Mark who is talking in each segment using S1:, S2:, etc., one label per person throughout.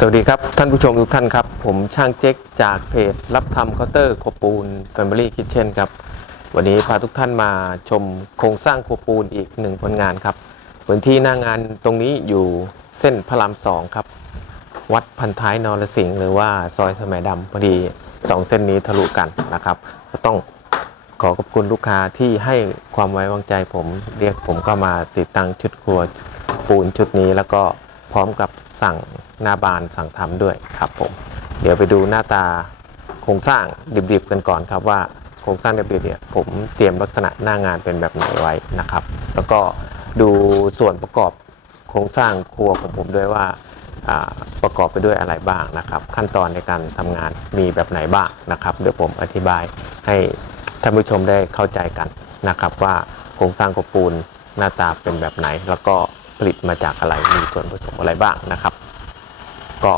S1: สวัสดีครับ ท่านผู้ชมทุกท่านครับ ผมช่างเจ๊กจากเพจรับทำเคาน์เตอร์โครัวปูน Family Kitchen ครับ วันนี้พาทุกท่านมาชมโครงสร้างครัวปูนอีกหนึ่งผลงานครับพื้นที่หน้างานตรงนี้อยู่เส้นพระรามสองครับ วัดพันท้ายนรสิงห์หรือว่าซอยสมัยดำพอดีสองเส้นนี้ทะลุกันนะครับ ก็ต้องขอขอบคุณลูกค้าที่ให้ความไว้วางใจผมเรียกผมก็มาติดตั้งชุดครัวปูนชุดนี้แล้วก็พร้อมกับ สั่งหน้าบานสั่งทำด้วยครับผม เดี๋ยวไปดูหน้าตาโครงสร้างดิบๆกันก่อนครับว่าโครงสร้างดิบๆเนี่ยผมเตรียมลักษณะหน้างานเป็นแบบไหนไว้นะครับ แล้วก็ดูส่วนประกอบโครงสร้างครัวของผมด้วยว่าประกอบไปด้วยอะไรบ้างนะครับ ขั้นตอนในการทำงานมีแบบไหนบ้างนะครับ เดี๋ยวผมอธิบายให้ท่านผู้ชมได้เข้าใจกันนะครับ ว่าโครงสร้างกระปูนหน้าตาเป็นแบบไหน แล้วก็ ผลิตมาจากอะไรมีส่วนผสมอะไรบ้างนะครับ ก็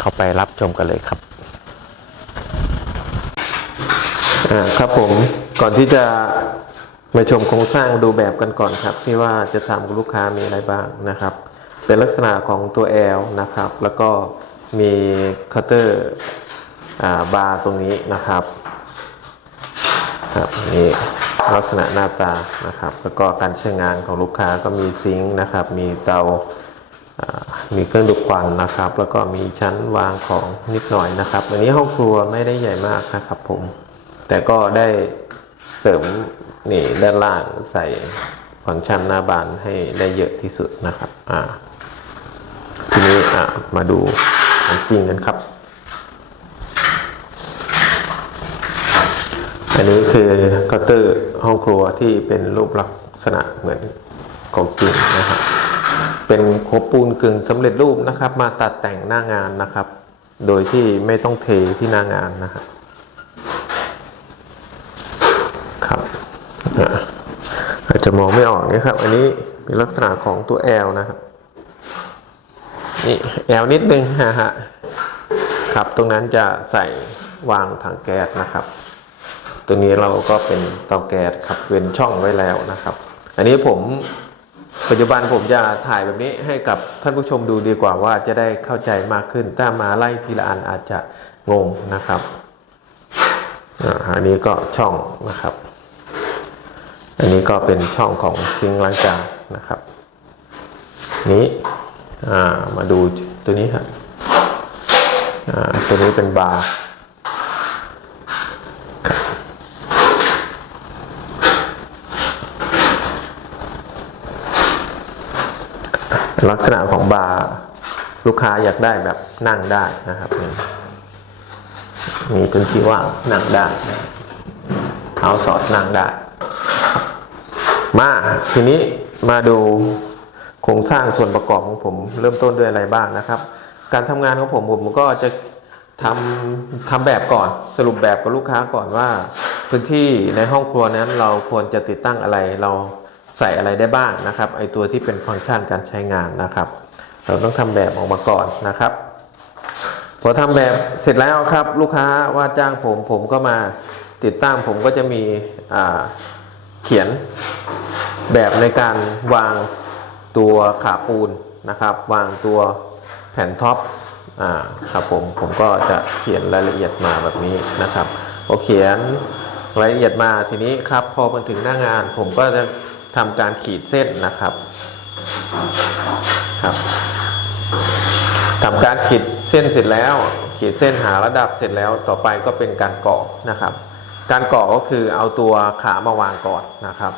S1: เข้าไปรับชมกันเลยครับครับผมก่อนที่จะมาชมโครงสร้างดูแบบกันก่อนครับ ที่ว่าจะทำกับลูกค้ามีอะไรบ้างนะครับ เป็นลักษณะของตัว L นะครับ แล้วก็มีคัตเตอร์บาร์ตรงนี้นะครับครับนี่ ลักษณะหน้าตานะครับ แล้วก็การใช้งานของลูกค้าก็มีซิงค์นะครับ มีเตามีเครื่องดูดควันนะครับ แล้วก็มีชั้นวางของนิดหน่อยนะครับอันนี้ห้องครัวไม่ได้ใหญ่มากนะครับผม แต่ก็ได้เสริมนี่ด้านล่างใส่ฟังก์ชันหน้าบานให้ได้เยอะที่สุดนะครับ อ่า ทีนี้อะมาดูจริงกันครับ อันนี้คือเคาน์เตอร์ห้องครัวที่เป็นรูปลักษณะเหมือนของจริงนะครับ เป็นโคบปูนกึ่งสำเร็จรูปนะครับ มาตัดแต่งหน้างานนะครับ โดยที่ไม่ต้องเทที่หน้างานนะครับครับอะอาจจะมองไม่ออกนะครับ อันนี้เป็นลักษณะของตัว L นะครับนี่แอลนิดนึงนะฮะครับตรงนั้นจะใส่วางถังแก๊สนะครับ ตรงนี้เราก็เป็นเตาแก๊สครับเว้นช่องไว้แล้วนะครับ อันนี้ผมปัจจุบันผมจะถ่ายแบบนี้ให้กับท่านผู้ชมดูดีกว่าว่าจะได้เข้าใจมากขึ้น ถ้ามาไล่ทีละอันอาจจะงงนะครับอันนี้ก็ช่องนะครับ อันนี้ก็เป็นช่องของซิงค์ล้างจานนะครับ นี้มาดูตัวนี้ครับตัวนี้เป็นบาร์ ลักษณะของบาร์ลูกค้าอยากได้แบบนั่งได้นะครับ มีพื้นที่ว่างนั่งได้เท้าสอดนั่งได้ มาทีนี้มาดูโครงสร้างส่วนประกอบของผมเริ่มต้นด้วยอะไรบ้างนะครับ การทำงานของผมผมก็จะทำทำแบบก่อนสรุปแบบกับลูกค้าก่อนว่า พื้นที่ในห้องครัวนั้นเราควรจะติดตั้งอะไรเรา ใส่อะไรได้บ้างนะครับไอตัวที่เป็นฟังก์ชันการใช้งานนะครับ เราต้องทำแบบออกมาก่อนนะครับ พอทำแบบเสร็จแล้วครับลูกค้าว่าจ้างผมผมก็มาติดตั้งผมก็จะมีเขียนแบบในการวางตัวขาปูนนะครับ วางตัวแผ่นท็อปอ่าครับผมผมก็จะเขียนรายละเอียดมาแบบนี้นะครับพอเขียนรายละเอียดมาทีนี้ครับพอมาถึงหน้างานผมก็จะ ทำการขีดเส้นนะครับครับทำการขีดเส้นเสร็จแล้ว ขีดเส้นหาระดับเสร็จแล้วต่อไปก็เป็นการเกาะนะครับ การเกาะก็คือเอาตัวขามาวางก่อนนะครับ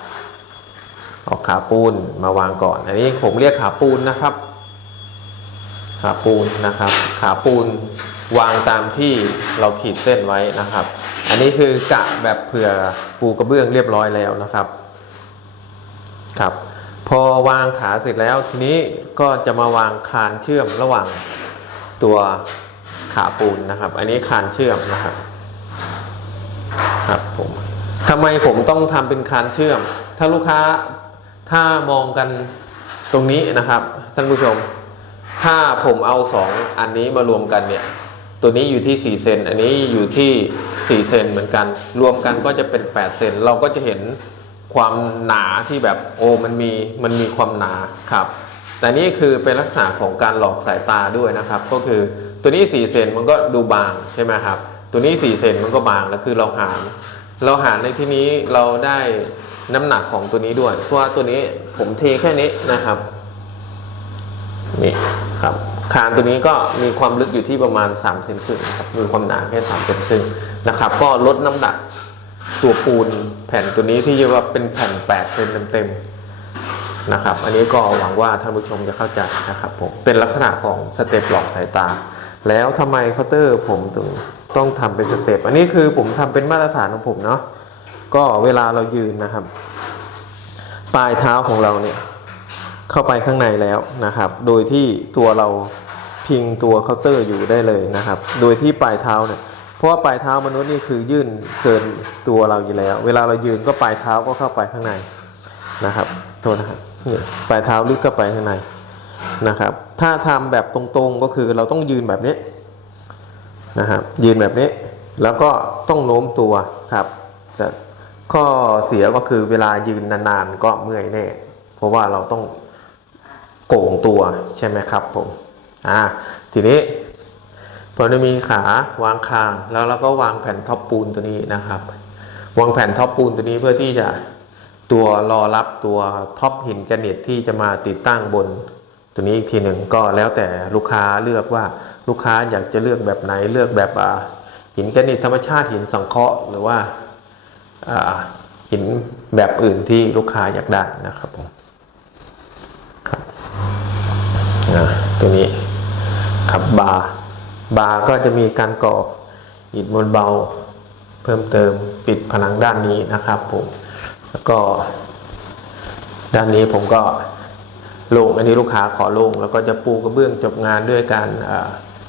S1: เอาขาปูนมาวางก่อน อันนี้ผมเรียกขาปูนนะครับ ขาปูนนะครับ ขาปูนวางตามที่เราขีดเส้นไว้นะครับ อันนี้คือกะแบบเผื่อปูกระเบื้องเรียบร้อยแล้วนะครับ ครับพอวางขาเสร็จแล้วทีนี้ก็จะมาวางคานเชื่อมระหว่างตัวขาปูนนะครับ อันนี้คานเชื่อมนะครับ ครับผมทำไมผมต้องทำเป็นคานเชื่อม ถ้าลูกค้าถ้ามองกันตรงนี้นะครับท่านผู้ชม ถ้าผมเอาสองอันนี้มารวมกันเนี่ย ตัวนี้อยู่ที่ 4 เซน อันนี้อยู่ที่ 4 เซนเหมือนกัน รวมกันก็จะเป็น 8 เซน เราก็จะเห็น ความหนาที่แบบโอ้มันมีมันมีความหนาครับ แต่นี่คือเป็นลักษณะของการหลอกสายตาด้วยนะครับ ก็คือตัวนี้4เซนมันก็ดูบางใช่ไหมครับ ตัวนี้4เซนมันก็บางแล้วคือเราหาร เราหารในที่นี้เราได้น้ำหนักของตัวนี้ด้วย เพราะว่าตัวนี้ผมเทแค่นี้นะครับนี่ครับคานตัวนี้ก็มีความลึกอยู่ที่ประมาณ3เซนครึ่งครับมีความหนาแค่3เซนครึ่งนะครับ ก็ลดน้ำหนัก ตัวปูนแผ่นตัวนี้ที่เรียกว่าเป็นแผ่น8เซนเต็มๆนะครับ อันนี้ก็หวังว่าท่านผู้ชมจะเข้าใจนะครับผมเป็นลักษณะของสเต็ปหลอกสายตา แล้วทำไมเคาน์เตอร์ผมถึงต้องทำเป็นสเต็ปอันนี้คือผมทำเป็นมาตรฐานของผมเนาะก็เวลาเรายืนนะครับ ปลายเท้าของเราเนี่ยเข้าไปข้างในแล้วนะครับ โดยที่ตัวเราพิงตัวเคาน์เตอร์อยู่ได้เลยนะครับ โดยที่ปลายเท้าเนี่ย เพราะว่าปลายเท้ามนุษย์นี่คือยื่นเกินตัวเราอยู่แล้ว เวลาเรายืนก็ปลายเท้าก็เข้าไปข้างในนะครับโทษนะครับปลายเท้าลึกเข้าไปข้างในนะครับ ถ้าทำแบบตรงๆก็คือเราต้องยืนแบบนี้นะครับยืนแบบนี้ แล้วก็ต้องโน้มตัวครับ แต่ข้อเสียก็คือเวลายืนนานๆก็เมื่อยแน่เพราะว่าเราต้องโก่งตัวใช่ไหมครับผมอ่าทีนี้ พอจะมีขาวางคางแล้วเราก็วางแผ่นท็อปปูนตัวนี้นะครับ วางแผ่นท็อปปูนตัวนี้เพื่อที่จะตัวรอรับตัวท็อปหินแกรนิตที่จะมาติดตั้งบนตัวนี้อีกทีหนึ่งก็แล้วแต่ลูกค้าเลือกว่าลูกค้าอยากจะเลือกแบบไหนเลือกแบบหินแกรนิตธรรมชาติหินสังเคราะห์หรือว่าหินแบบอื่นที่ลูกค้าอยากได้นะครับผมครับอ่าตัวนี้ครับบาร์ บาร์ก็จะมีการก่อบอิฐมวลเบา เพิ่มเติมปิดผนังด้านนี้นะครับผมแล้วก็ ด้านนี้ผมก็โล่งอันนี้ลูกค้าขอโล่งแล้วก็จะปูกระเบื้องจบงานด้วยการ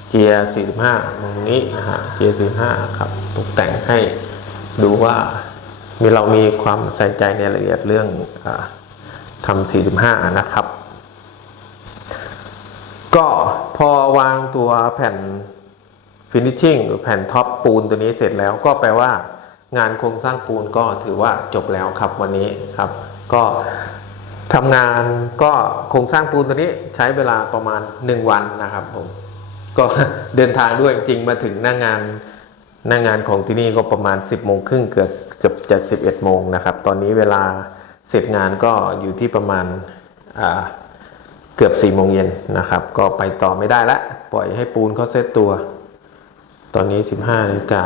S1: เจีย45ตรงนี้นะฮะเจีย45ครับตกแต่งให้ดูว่ามีเรามีความใส่ใจในรายละเอียดเรื่องอทำ45นะครับ ก็พอวางตัวแผ่นฟินิชชิ่งหรือแผ่นท็อปปูนตัวนี้เสร็จแล้วก็แปลว่างานโครงสร้างปูนก็ถือว่าจบแล้วครับวันนี้ครับ ก็ทำงานก็โครงสร้างปูนตัวนี้ใช้เวลาประมาณ 1 วันนะครับผมก็เดินทางด้วยจริงมาถึงหน้างงานหน้างงานของที่นี่ก็ประมาณ 10บโมงครึ่งเกือบเกือบจะ11โมงนะครับ ตอนนี้เวลาเสร็จงานก็อยู่ที่ประมาณอ่า กือบ4โมงเย็นนะครับ ก็ไปต่อไม่ได้ละ ปล่อยให้ปูนเขาเซตตัว ตอนนี้ 15นาฬิกา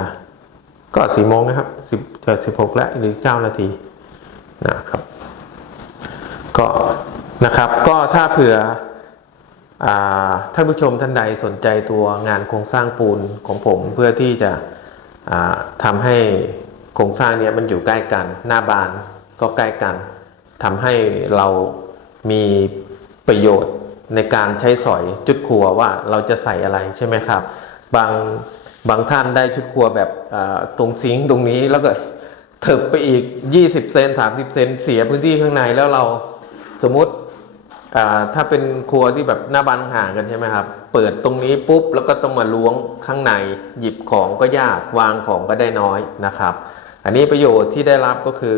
S1: ก็4โมงนะครับ10จะ16แล้วหรือ9นาทีนะครับ ก็นะครับก็ถ้าเผื่ออท่านผู้ชมท่านใดสนใจตัวงานโครงสร้างปูนของผมเพื่อที่จะอ่าทำให้โครงสร้างเนี้ยมันอยู่ใกล้กัน หน้าบานก็ใกล้กันทำให้เรามี ประโยชน์ในการใช้สอยจุดครัวว่าเราจะใส่อะไรใช่ไหมครับ บางบางท่านได้ชุดครัวแบบตรงซิงตรงนี้แล้วก็เถิบไปอีก 20 เซน30 เซนเสียพื้นที่ข้างในแล้วเราสมมติถ้าเป็นครัวที่แบบหน้าบ้านห่างกันใช่ไหมครับ เปิดตรงนี้ปุ๊บแล้วก็ต้องมาล้วงข้างใน หยิบของก็ยากวางของก็ได้น้อยนะครับ อันนี้ประโยชน์ที่ได้รับก็คือ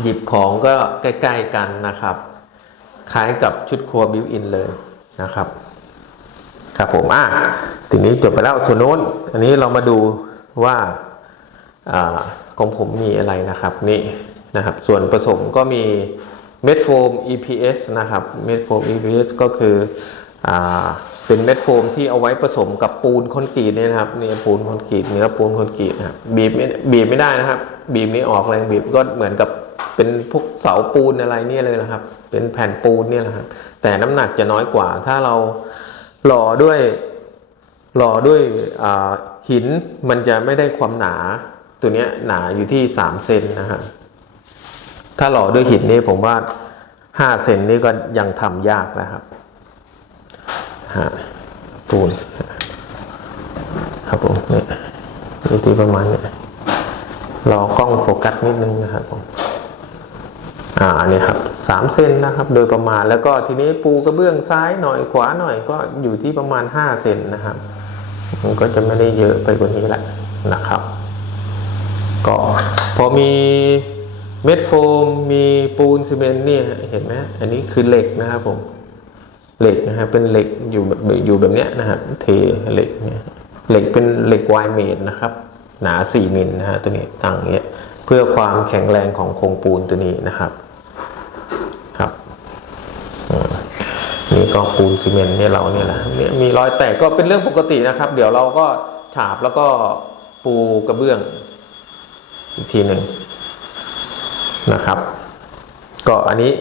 S1: หยิบของก็ใกล้ ๆกันนะครับ คล้ายกับชุดครัวบิวอินเลยนะครับครับผมอะถึงนี้จบไปแล้วส่วนโน้น อันนี้เรามาดูว่าอของผมมีอะไรนะครับนี่นะครับ ส่วนผสมก็มีเม็ดโฟม EPS นะครับเม็ดโฟม EPS ก็คืออเป็นเม็ดโฟมที่เอาไว้ผสมกับปูนคอนกรีตเนี่ยนะครับนี่ปูนคอนกรีตเนื้อปูนคอนกรีตนะครับบีบไม่บีบไม่ได้นะครับ บีบนี้ออกแรงบีบก็เหมือนกับ เป็นพวกเสาปูนอะไรเนี่ยเลยนะครับ เป็นแผ่นปูนเนี่ยนะครับแต่น้ำหนักจะน้อยกว่า ถ้าเราหล่อด้วยหล่อด้วยหินมันจะไม่ได้ความหนา ตัวเนี้ยหนาอยู่ที่สามเซนนะครับถ้าหล่อด้วยหินนี่ผมว่าห้าเซนนี่ก็ยังทำยากนะครับฮะปูนครับผมเนี่ยอยู่ที่ประมาณเนี้รอกล้องโฟกัสนิดนึงนะครับผม อ่าอันนี้ครับสามเซนนะครับโดยประมาณแล้วก็ทีนี้ปูกระเบื้องซ้ายหน่อยขวาหน่อยก็อยู่ที่ประมาณห้าเซนนะครับมันก็จะไม่ได้เยอะไปกว่านี้แหละนะครับ ก็พอมีเม็ดโฟมมีปูนซีเมนต์เนี่ยเห็นไหมอันนี้คือเหล็กนะครับผมเหล็กนะฮะเป็นเหล็กอยู่แบบอยู่แบบเนี้ยนะฮะเทเหล็กเนี่ยเหล็กเป็นเหล็กไวเมดนะครับ หนา 4 มิลนะฮะตัวนี้ตั้งอย่างเงี้ยเพื่อความแข็งแรงของโครงปูนตัวนี้นะครับอืม นี่ก็ปูนซีเมนต์เนี่ยเราเนี่ยแหละเนี่ยมีรอยแตกก็เป็นเรื่องปกตินะครับ เดี๋ยวเราก็ฉาบแล้วก็ปูกระเบื้องอีกทีหนึ่งนะครับ ก็อันนี้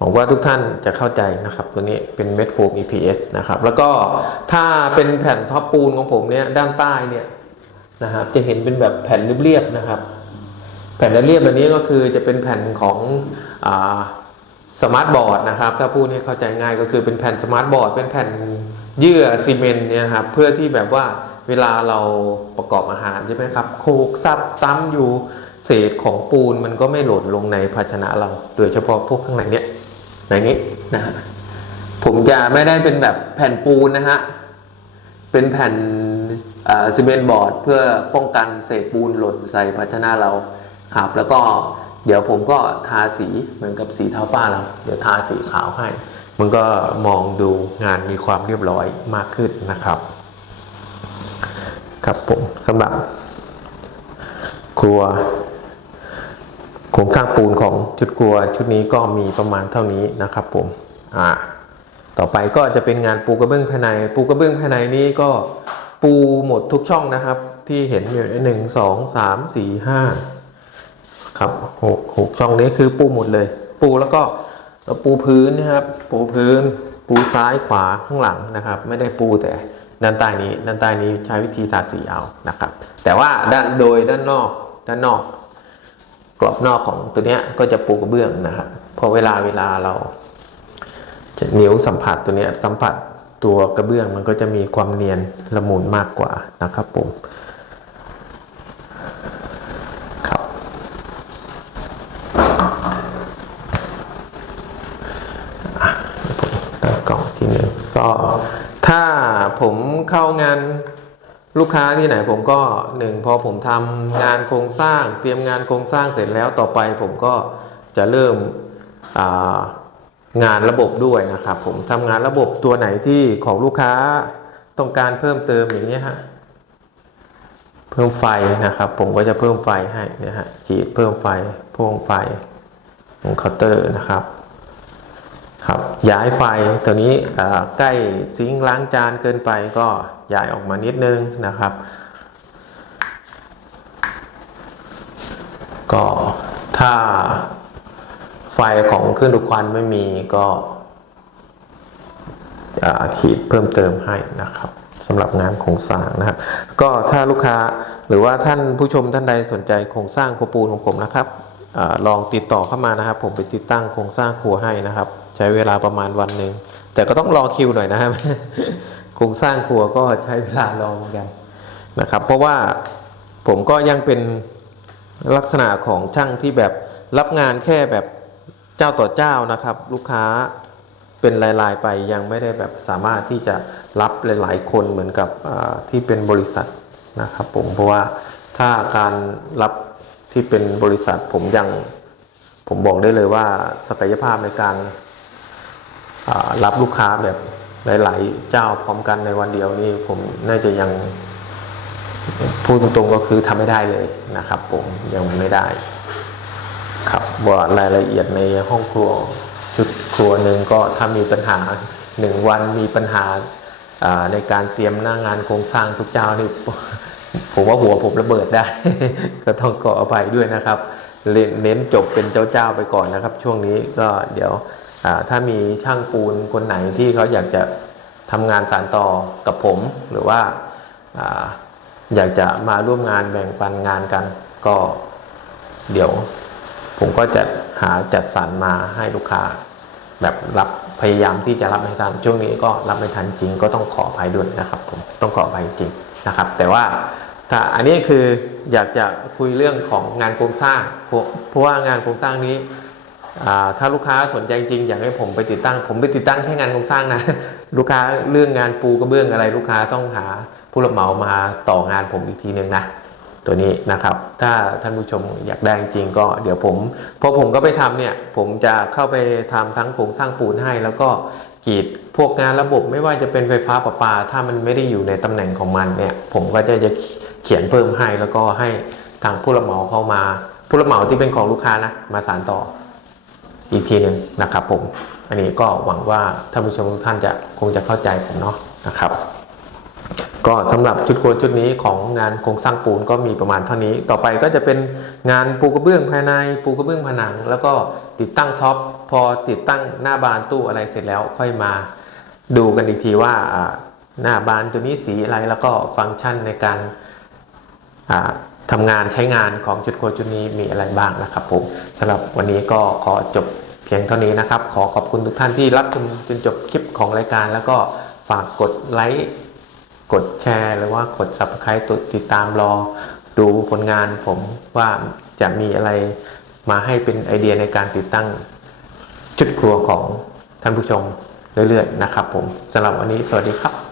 S1: ผมว่าทุกท่านจะเข้าใจนะครับ ตัวนี้เป็นเม็ดโฟม EPS นะครับ แล้วก็ถ้าเป็นแผ่นท็อปปูนของผมเนี่ยด้านใต้เนี่ยนะครับ จะเห็นเป็นแบบแผ่นเรียบๆนะครับ แผ่นเรียบๆแบบนี้ก็คือจะเป็นแผ่นของ สมาร์ทบอร์ดนะครับถ้าพูดให้เข้าใจง่ายก็คือเป็นแผ่นสมาร์ทบอร์ดเป็นแผ่นเยื่อซีเมนต์เนี่ยครับเพื่อที่แบบว่าเวลาเราประกอบอาหารใช่ไหมครับโคกซับตั้มอยู่เศษของปูนมันก็ไม่หล่นลงในภาชนะเรา โดยเฉพาะพวกข้างในเนี้ยในนี้นะฮะผมจะไม่ได้เป็นแบบแผ่นปูนนะฮะเป็นแผ่นซีเมนต์บอร์ดเพื่อป้องกันเศษปูนหล่นใส่ภาชนะเราครับแล้วก็ เดี๋ยวผมก็ทาสีเหมือนกับสีเท้าฟ้าเราเดี๋ยวทาสีขาวให้ มันก็มองดูงานมีความเรียบร้อยมากขึ้นนะครับ ครับผมสำหรับครัวโครงสร้างปูนของชุดครัวชุดนี้ก็มีประมาณเท่านี้นะครับผมอ่าต่อไปก็จะเป็นงานปูกระเบื้องภายใน ปูกระเบื้องภายในนี้ก็ปูหมดทุกช่องนะครับ ที่เห็นอยู่หนึ่งสองสามสี่ห้า ครับหกหกช่องนี้คือปูหมดเลย ปูแล้วก็ปูพื้นนะครับ ปูพื้น ปูซ้ายขวาข้างหลังนะครับ ไม่ได้ปูแต่ด้านใต้นี้ด้านใต้นี้ใช้วิธีทาสีเอานะครับ แต่ว่าด้านโดยด้านนอกด้านนอก กรอบนอกของตัวเนี้ยก็จะปูกระเบื้องนะครับพอเวลาเวลาเราจะนิ้วสัมผัสตัวเนี้ยสัมผัสตัวกระเบื้องมันก็จะมีความเนียนละมุนมากกว่านะครับผมครับอะเดี๋ยวผมตั้งกล่องทีหนึ่งก็ถ้าผม เข้างานลูกค้าที่ไหนผมก็หนึ่งพอผมทำงานโครงสร้าง เตรียมงานโครงสร้างเสร็จแล้วต่อไปผมก็จะเริ่มงานระบบด้วยนะครับ ผมทำงานระบบตัวไหนที่ของลูกค้าต้องการเพิ่มเติมอย่างนี้ฮะเพิ่มไฟนะครับ ผมก็จะเพิ่มไฟให้นะฮะฉีดเพิ่มไฟพ่วงไฟของเคาน์เตอร์นะครับ ครับย้ายไฟตัวนี้ใกล้ซิงค์ล้างจานเกินไปก็ย้ายออกมานิดนึงนะครับ ก็ถ้าไฟของเครื่องดูดควันไม่มีก็ขีดเพิ่มเติมให้นะครับสำหรับงานโครงสร้างนะครับ ก็ถ้าลูกค้าหรือว่าท่านผู้ชมท่านใดสนใจโครงสร้างครัวปูนของผมนะครับอลองติดต่อเข้ามานะครับ ผมไปติดตั้งโครงสร้างครัวให้นะครับ ช้เวลาประมาณวันหนึ่งแต่ก็ต้องรอคิวหน่อยนะครับโครงสร้างครัวก็ใช้เวลารอเหมือนกันนะครับ เพราะว่าผมก็ยังเป็นลักษณะของช่างที่แบบรับงานแค่แบบเจ้าต่อเจ้านะครับ ลูกค้าเป็นรายๆไปยังไม่ได้แบบสามารถที่จะรับหลาย ๆ คนเหมือนกับที่เป็นบริษัทนะครับ ผมเพราะว่าถ้าการรับที่เป็นบริษัทผมยังผมบอกได้เลยว่าศักยภาพในการ รับลูกค้าแบบหลาย ๆ เจ้าพร้อมกันในวันเดียวนี่ผมน่าจะยังพูดตรงๆก็คือทำไม่ได้เลยนะครับ ผมยังไม่ได้ ครับว่ารายละเอียดในห้องครัวชุดครัวหนึ่งก็ถ้ามีปัญหาหนึ่งวันมีปัญหาในการเตรียมหน้างานโครงสร้างทุกเจ้านี่ผมว่าหัวผมระเบิดได้ ก็ต้องขออภัยด้วยนะครับเน้นจบเป็นเจ้าเจ้าไปก่อนนะครับ ช่วงนี้ก็เดี๋ยว ถ้ามีช่างปูนคนไหนที่เขาอยากจะทำงานสานต่อกับผม หรือว่าออยากจะมาร่วมงานแบ่งปันงานกัน ก็เดี๋ยวผมก็จะหาจัดสรรมาให้ลูกค้า แบบรับพยายามที่จะรับให้ทันช่วงนี้ก็รับไม่ทันจริงก็ต้องขออภัยด้วยนะครับผมต้องขออภัยจริงนะครับ แต่ว่าถ้าอันนี้คืออยากจะคุยเรื่องของงานโครงสร้างเพราะว่างานโครงสร้างนี้ ถ้าลูกค้าสนใจจริงอยากให้ผมไปติดตั้ง ผมไปติดตั้งแค่งานโครงสร้างนะ ลูกค้าเรื่องงานปูกระเบื้องอะไร ลูกค้าต้องหาผู้รับเหมามาต่องานผมอีกทีหนึ่งนะตัวนี้นะครับ ถ้าท่านผู้ชมอยากได้จริงก็เดี๋ยวผมพอผมก็ไปทำเนี่ยผมจะเข้าไปทำทั้งโครงสร้างปูนให้ แล้วก็กรีดพวกงานระบบไม่ว่าจะเป็นไฟฟ้าประปา ถ้ามันไม่ได้อยู่ในตำแหน่งของมันเนี่ย ผมก็จะจะเขียนเพิ่มให้แล้วก็ให้ทางผู้รับเหมาเข้ามา ผู้รับเหมาที่เป็นของลูกค้านะมาสานต่อ อีกทีหนึ่งนะครับผม อันนี้ก็หวังว่าท่านผู้ชมทุกท่านจะคงจะเข้าใจผมเนาะนะครับ ก็สำหรับชุดโครงชุดนี้ของงานโครงสร้างปูนก็มีประมาณเท่านี้ ต่อไปก็จะเป็นงานปูกระเบื้องภายในปูกระเบื้องผนัง แล้วก็ติดตั้งท็อปพอติดตั้งหน้าบานตู้อะไรเสร็จแล้วค่อยมาดูกันอีกทีว่าหน้าบานตัวนี้สีอะไรแล้วก็ฟังก์ชันในการอ่า ทำงานใช้งานของจุดโคจุดนี้มีอะไรบ้างนะครับผมสำหรับวันนี้ก็ขอจบเพียงเท่านี้นะครับ ขอขอบคุณทุกท่านที่รับชมจนจบคลิปของรายการ แล้วก็ฝากกดไลค์กดแชร์ หรือว่ากด subscribe ตติดตามรอ ดูผลงานผมว่าจะมีอะไรมาให้เป็นไอเดียในการติดตั้งชุดครัวของท่านผู้ชมเรื่อยๆนะครับผมสำหรับวันนี้สวัสดีครับ